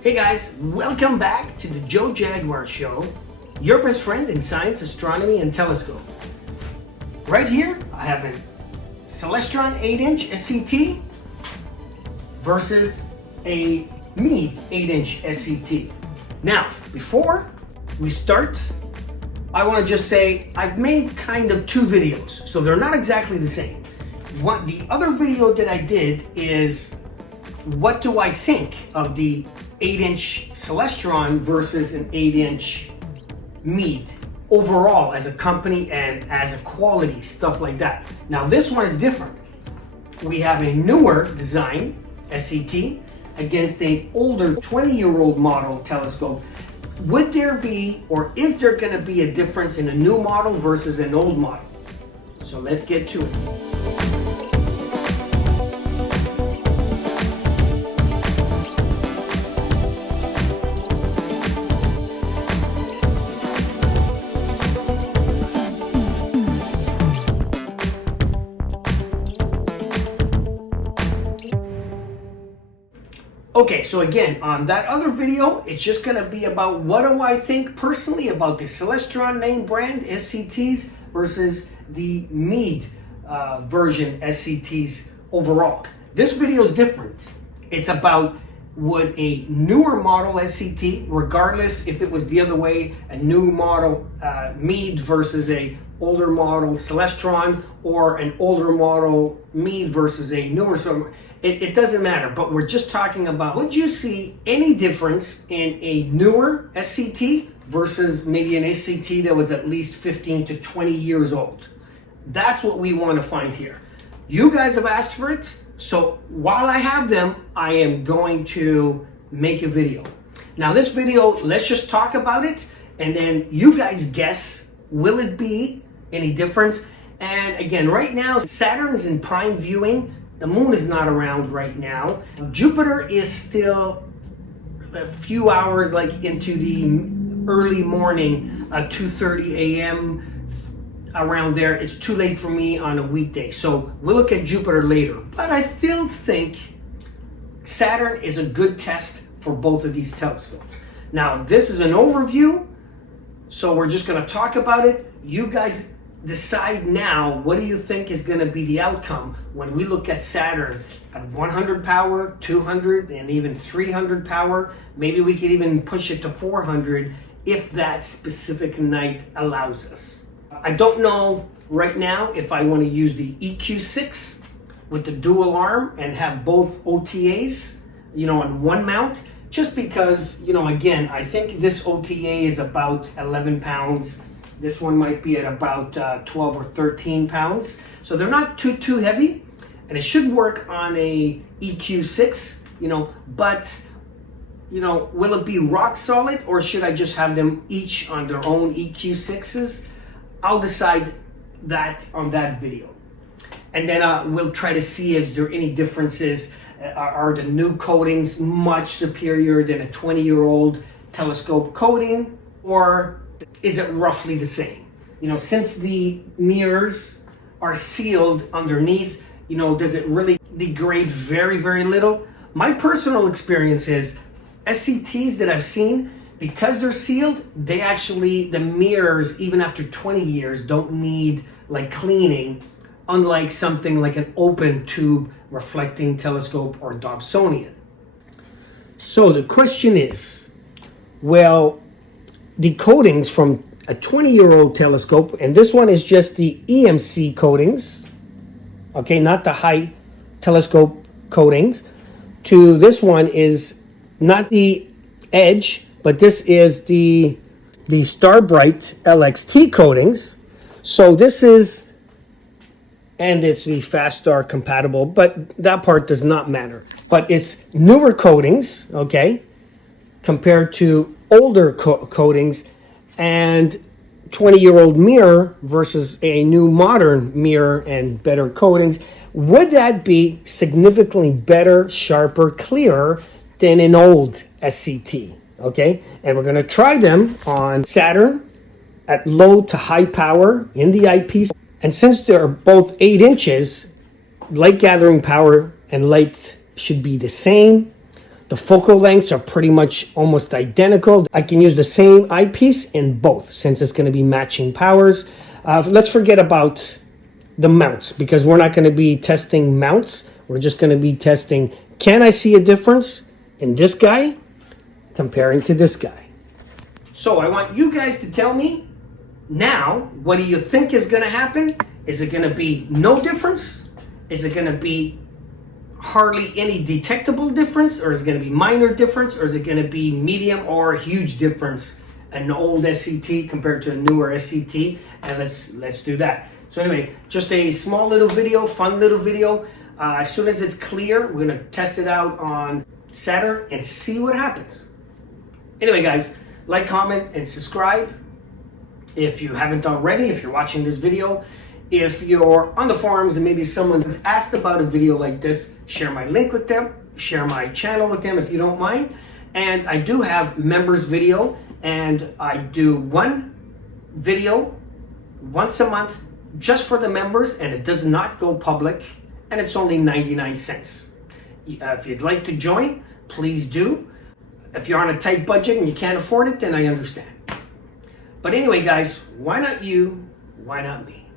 Hey guys, welcome back to the Joe Jaguar Show, your best friend in science, astronomy, and telescope. Right here, I have a Celestron 8-inch SCT versus a Meade 8-inch SCT. Now, before we start, I want to just say I've made kind of two videos, so they're not exactly the same. The other video that I did is what do I think of the 8-inch Celestron versus an 8-inch Meade overall as a company and as a quality, stuff like that. Now this one is different. We have a newer design SCT against an older 20-year-old model telescope. Would there be, or is there going to be a difference in a new model versus an old model? So let's get to it. Okay, so again, on that other video, it's just going to be about what do I think personally about the Celestron name brand SCTs versus the Meade version SCTs overall. This video is different. It's about would a newer model SCT, regardless if it was the other way, a new model Meade versus a older model Celestron, or an older model Meade versus a newer, so it doesn't matter, but we're just talking about, would you see any difference in a newer SCT versus maybe an SCT that was at least 15 to 20 years old? That's what we want to find here. You guys have asked for it, so while I have them, I am going to make a video. Now this video, let's just talk about it, and then you guys guess, will it be any difference? And again, right now, Saturn's in prime viewing. The moon is not around right now. Jupiter is still a few hours like into the early morning, 2:30 a.m. around there. It's too late for me on a weekday. So we'll look at Jupiter later. But I still think Saturn is a good test for both of these telescopes. Now, this is an overview, so we're just going to talk about it. You guys decide now, what do you think is going to be the outcome when we look at Saturn at 100 power, 200, and even 300 power? Maybe we could even push it to 400 if that specific night allows us. I don't know right now if I want to use the EQ6 with the dual arm and have both OTAs, on one mount, just because, again, I think this OTA is about 11 pounds. This one might be at about 12 or 13 pounds. So they're not too heavy, and it should work on a EQ6, but, will it be rock solid, or should I just have them each on their own EQ6s? I'll decide that on that video. And then we'll try to see if there are any differences. Are the new coatings much superior than a 20-year-old telescope coating, or is it roughly the same? Since the mirrors are sealed underneath, does it really degrade very, very little? My personal experience is SCTs that I've seen, because they're sealed, the mirrors, even after 20 years, don't need cleaning, unlike something like an open tube reflecting telescope or Dobsonian. So the question is, well, the coatings from a 20-year-old telescope, and this one is just the EMC coatings, okay, not the high telescope coatings, to this one is not the Edge, but this is the Starbright LXT coatings. So this is, and it's the Fast Star compatible, but that part does not matter. But it's newer coatings, okay, compared to older coatings, and 20-year-old mirror versus a new modern mirror and better coatings. Would that be significantly better, sharper, clearer than an old SCT? Okay, and we're going to try them on Saturn at low to high power in the eyepiece. And since they're both 8 inches, light gathering power and light should be the same. The focal lengths are pretty much almost identical. I can use the same eyepiece in both since it's going to be matching powers. Let's forget about the mounts because we're not going to be testing mounts. We're just going to be testing, can I see a difference in this guy comparing to this guy? So I want you guys to tell me now, what do you think is going to happen? Is it going to be no difference? Is it going to be hardly any detectable difference, or is it going to be minor difference, or is it going to be medium or huge difference? An old SCT compared to a newer SCT, and let's do that. So anyway, just a small little video, fun little video. As soon as it's clear, we're going to test it out on Saturn and see what happens. Anyway, guys, like, comment, and subscribe if you haven't already, if you're watching this video. If you're on the forums and maybe someone's asked about a video like this, share my link with them, share my channel with them if you don't mind. And I do have members video, and I do one video once a month just for the members, and it does not go public, and it's only 99 cents. If you'd like to join, please do. If you're on a tight budget and you can't afford it, then I understand. But anyway, guys, why not you? Why not me?